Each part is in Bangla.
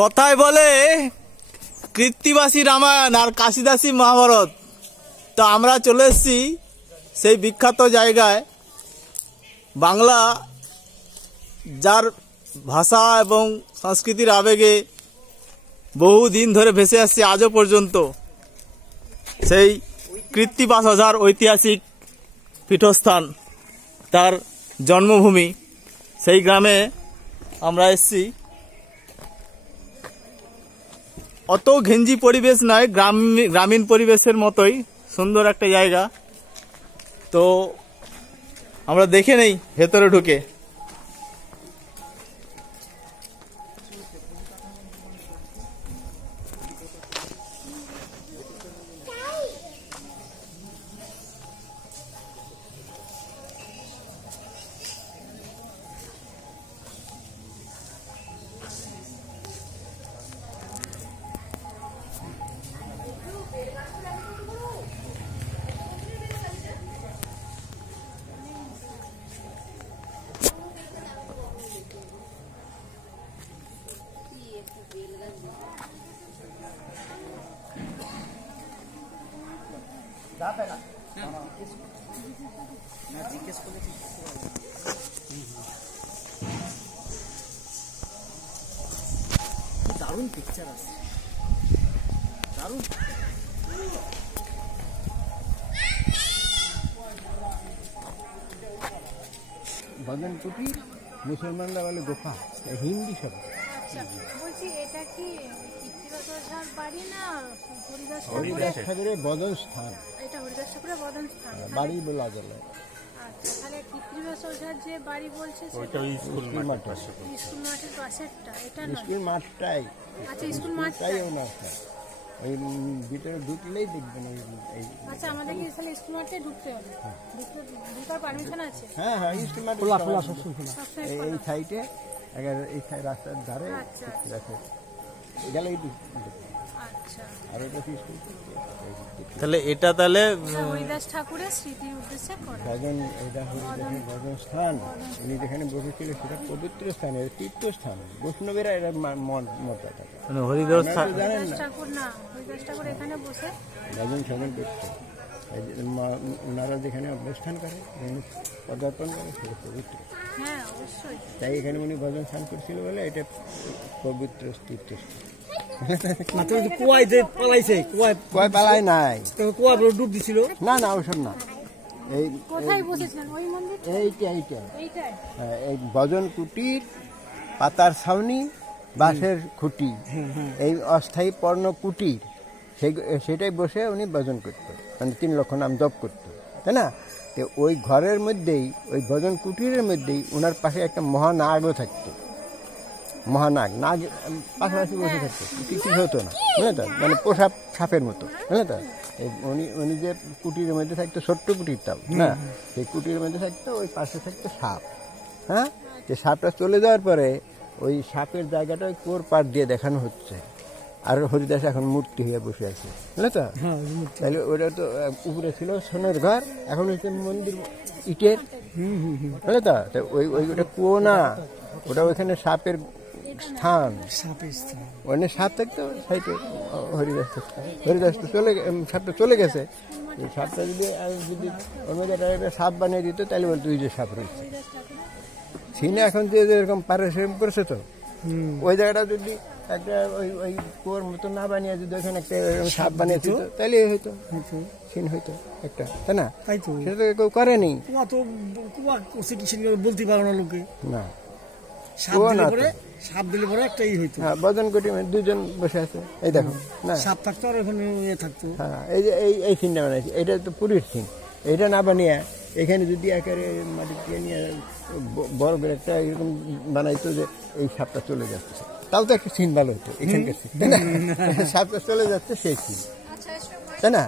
কথায় বলে কৃত্তিবাসী রামায়ণ আর কাশিদাসী মহাভারত। তো আমরা চলে এসেছি সেই বিখ্যাত জায়গায়, বাংলা যার ভাষা এবং সংস্কৃতির আবেগে বহু দিন ধরে ভেসে আসছে আজও পর্যন্ত, সেই কৃত্তিবাস ওঝার ঐতিহাসিক পীঠস্থান, তার জন্মভূমি, সেই গ্রামে আমরা এসেছি। অত ঘেঞ্জি পরিবেশ নয়, গ্রামীণ পরিবেশের মতোই সুন্দর একটা জায়গা। তো আমরা দেখে নেই ভেতরে ঢুকে। দারুণ পিকচার আছে, দারুণ। ভজন কুটির, মুসলমানরা বলে গোফা, হিন্দি শব্দ। বলছি এটা কি কৃত্তিবাস ওঝার বাড়ি না হরিদাস ঠাকুরের বদন স্থান? এটা হরিদাস ঠাকুরের বদন স্থান, বাড়ি বলা গেলে। আচ্ছা, তাহলে কৃত্তিবাস ওঝার যে বাড়ি বলছে ওইটা স্কুল মাঠের পাশে, স্কুল মাঠের পাশেরটা, এটা নয়? স্কুল মাঠটাই। আচ্ছা, স্কুল মাঠটাই ওনার ওই ভিতরে ঢুকলেই দেখবেন এই। আচ্ছা, আমাদের কি তাহলে স্কুল মাঠে ঢুকতে হবে? ঢুকার পারমিশন আছে? হ্যাঁ হ্যাঁ, স্কুল মাঠ খোলা খোলা সবসময়। এই সাইডে এই রাস্তার ধারে গেলেই আচ্ছা। আর ওটা স্কুল। তাহলে এটা তাহলে হরিদাস ঠাকুরের স্মৃতির উদ্দেশ্যে করা ভজন, এটা হরিদাসের ভজন স্থান। উনি যেখানে বসেছিল সেটা পবিত্র স্থান, তীর্থস্থান। বৈষ্ণবেরা এটা মত থাকে। হরিদাস ঠাকুর না, হরিদাস ঠাকুর এখানে বসে ভজন সজন করছে। ওনারা যেখানে অবস্থান করে, পদার্পণ করে, সেটা পবিত্র। হ্যাঁ, অবশ্যই। তাই এখানে উনি ভজন স্থান করছিল বলে এটা পবিত্র তীর্থস্থান। কুয়ায় যে পালাইছে, কুয়ায় পালায় নাই, কুয়া ডুব দিছিল। না না, ওসব না। এই কোথায় বসেছিলেন? ওই মন্দির, এইটা হ্যাঁ, এই ভজন কুটির, পাতার ছাউনি, বাঁশের খুঁটি, এই অস্থায়ী পর্ণ কুটির, সেটাই বসে উনি ভজন করত, মানে 3 লক্ষ নাম জপ করত, তাই না? তো ওই ঘরের মধ্যেই, ওই ভজন কুটিরের মধ্যেই ওনার পাশে একটা মহানাগও থাকতো। মহানাগ, নাগ পাশাপাশি বসে থাকতো, কিছু হতো না, বুঝলে তো? মানে পোষা সাপের মতো, বুঝলে তো? উনি যে কুটিরের মধ্যে থাকতো, ছোট্ট কুটিরটাও না, সেই কুটিরের মধ্যে থাকতো, ওই পাশে থাকতো সাপ। হ্যাঁ, যে সাপটা চলে যাওয়ার পরে ওই সাপের জায়গাটা ওই কোর পাড় দিয়ে দেখানো হচ্ছে। আর হরিদাস এখন মূর্তি হয়ে বসে আছে, বুঝলে তো? তাহলে ওটা তো উপরে ছিল সোনার ঘর, এখন হচ্ছে মন্দির ইটের, বুঝলে তো? ওটা কুয়ো না, ওটা ওইখানে সাপের স্থান। ওখানে সাপ থাকতো, সাইটে হরিদাস থাকতো। হরিদাস তো সাপটা চলে গেছে। এই সাপটা যদি ওর মধ্যে সাপ বানিয়ে দিত, তাহলে বলতো ওই যে সাপ রয়েছে। সিনে এখন যে এরকম পারে সেরকম করেছে, তো ওই জায়গাটা যদি একটা ওই কুয়োর মতো না বানিয়ে যদি ওখানে একটা সাপ বানিয়ে দিত, তাহলে হয়তো সিন হইতো একটা, তাই না? সেটা তো কেউ করেনি। বলতে পারো না লোকে, না সাপ দিলে পরে একটা হইতো। হ্যাঁ, ভজন কুটির 2 জন বসে আছে, এই দেখো না, সাপ থাকতো আর ওখানে থাকতো। হ্যাঁ, এই যে এই সিনটা বানাইছে, এটা তো পুরীর সিন। এটা না বানিয়ে এখানে যদি একেবারে মাটি দিয়ে নিয়ে বড় করে একটা এরকম বানাইতো যে এই সাপটা চলে যাচ্ছে, তাও তো একটা সিন ভালো হতো এখানকার সিন, তাই না? সাপটা চলে যাচ্ছে সেই সিন, তাই না?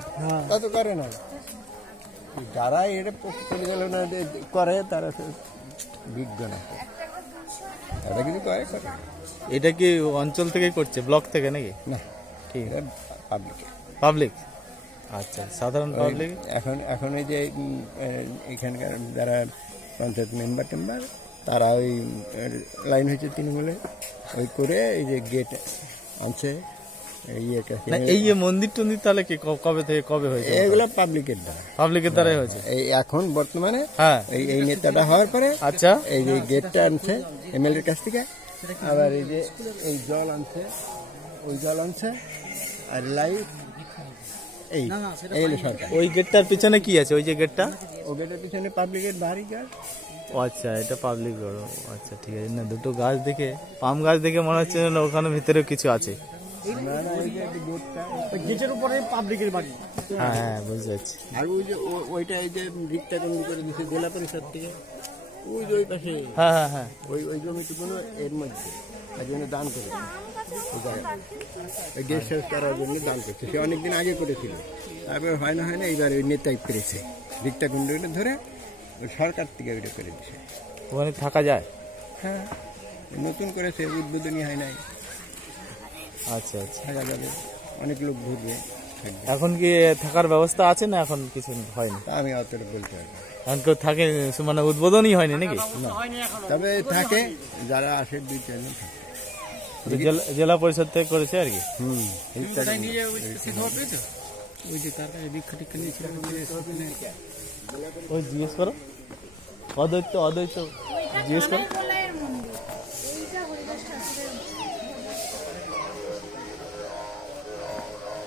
তা তো করে না। যারা এটা পরিচালনা করে তারা বিজ্ঞ না, তারা কিছু করে। এটা কি অঞ্চল থেকে করছে, ব্লক থেকে নাকি? না, ঠিক আছে, পাবলিক। আচ্ছা, সাধারণ পাবলিক। এখন এই যে এখানকার যারা পঞ্চায়েত মেম্বার টেম্বার, তারা ওই লাইন হয়েছে তৃণমূলে, ওই করে এই যে গেট আনছে ইয়েটা না এই যে মন্দির টন্দির তাহলে কি কবে থেকে কবে হয়েছে? এগুলো পাবলিকের দ্বারা পাবলিকের দ্বারাই হয়েছে। এই এখন বর্তমানে হ্যাঁ এই নেতাটা হওয়ার পরে আচ্ছা এই যে গেটটা আনছে এমএলএর কাছ থেকে, আবার এই যে এই জল আনছে, ওই জল আনছে, আর লাইট এই হলো সরকার। ওই গেটটার পিছনে কি আছে? ওই যে গেটটা ও গেটের পিছনে পাবলিকের বাড়ি গাছ। ও আচ্ছা এটা পাবলিক রোড। আচ্ছা ঠিক আছে। না দুটো গাছ দেখে পাম গাছ দেখে মনে হচ্ছে না ওখানে ভিতরে কিছু আছে। না না এই যে গেটটা গেটের উপরে পাবলিকের বাড়ি। হ্যাঁ হ্যাঁ বুঝতে পারছি। আর ওই যে ওইটা এই যে ভিক্ষা কেন্দ্র করে দিচ্ছে জেলা পরিষদ থেকে, ওই যে ওই পাশে হ্যাঁ হ্যাঁ হ্যাঁ ওই জমিটুকুনো এর মধ্যে তার জন্য দান করে গেস্ট হাউস করার জন্য দান করছে। সে অনেকদিন আগে করেছিল, তারপরে হয় না এইবার ওই নেতাই করেছে ভিক্ষা কেন্দ্রটা ধরে, ওই সরকার থেকে ওইটা করে দিছে। ওখানে থাকা যায়? হ্যাঁ নতুন করেছে, উদ্বোধনী হয় নাই, আচ্ছা আচ্ছা। থাকা যাবে, অনেক লোক ঘুরবে। এখন কি থাকার ব্যবস্থা আছে না এখন কিছু হয়নি? তা আমি অতটা বলতে পারবো না। এখন কেউ থাকে মানে উদ্বোধনই হয়নি নাকি? না, তবে থাকে যারা আসে 2-4 জন থাকে। জেলা পরিষদ থেকে করেছে আর কি। ওই যে তার কাছে ভিক্ষা টিক্ষা নিয়েছিল, ওই জিজ্ঞেস করো অদ্বৈত অদ্বৈত জিজ্ঞেস করো। কানাইগোলাইয়ের মন্দির, এইটা হরিদাস ঠাকুরের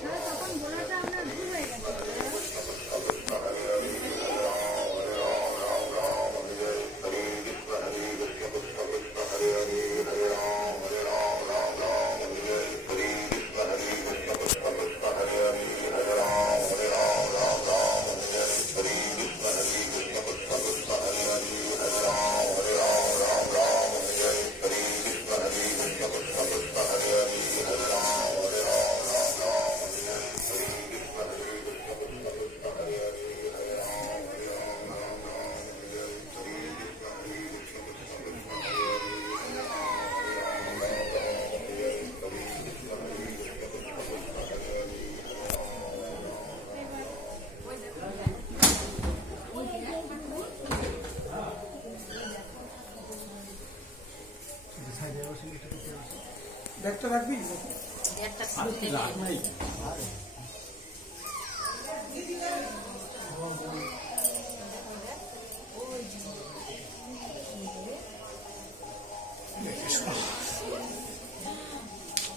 না, তখন বলাটা আপনার ভুল হয়ে গেছে।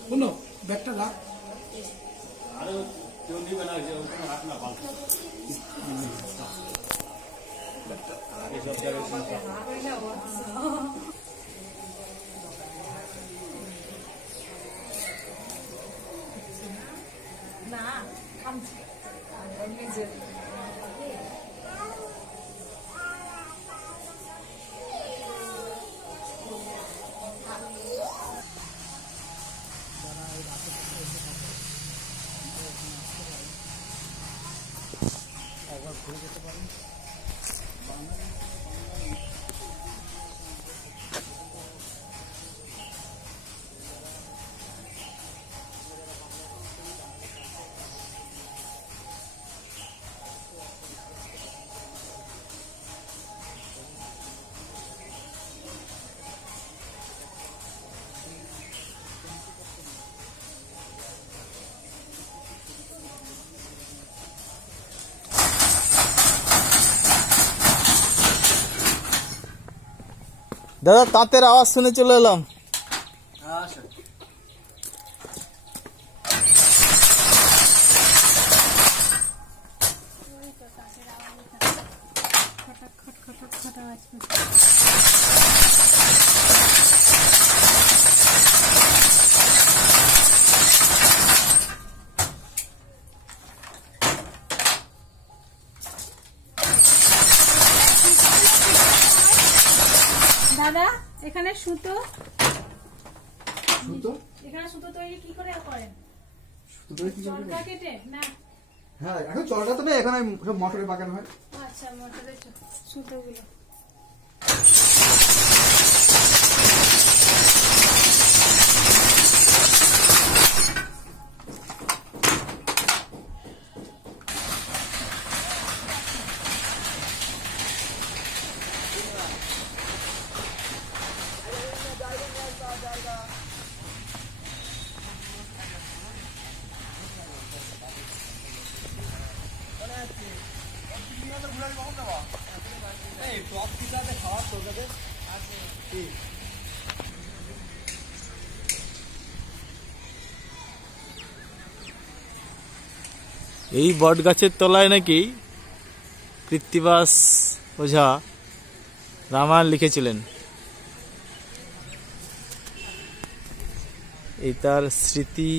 শোনো ব্যাগটা রাখ। দাদা তাঁতের আওয়াজ শুনে চলে এলাম। দাদা এখানে সুতো এখানে সুতো তৈরি কি করে করেন? চরকা কেটে না? হ্যাঁ এখন চলটা তো না, এখানে সব মটরে বাগানো হয়। আচ্ছা মোটরের সুতোগুলো। এই বট গাছের তলায় নাকি কৃত্তিবাস ওঝা রামায়ণ লিখেছিলেন। এই তার স্মৃতি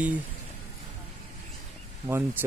মঞ্চ।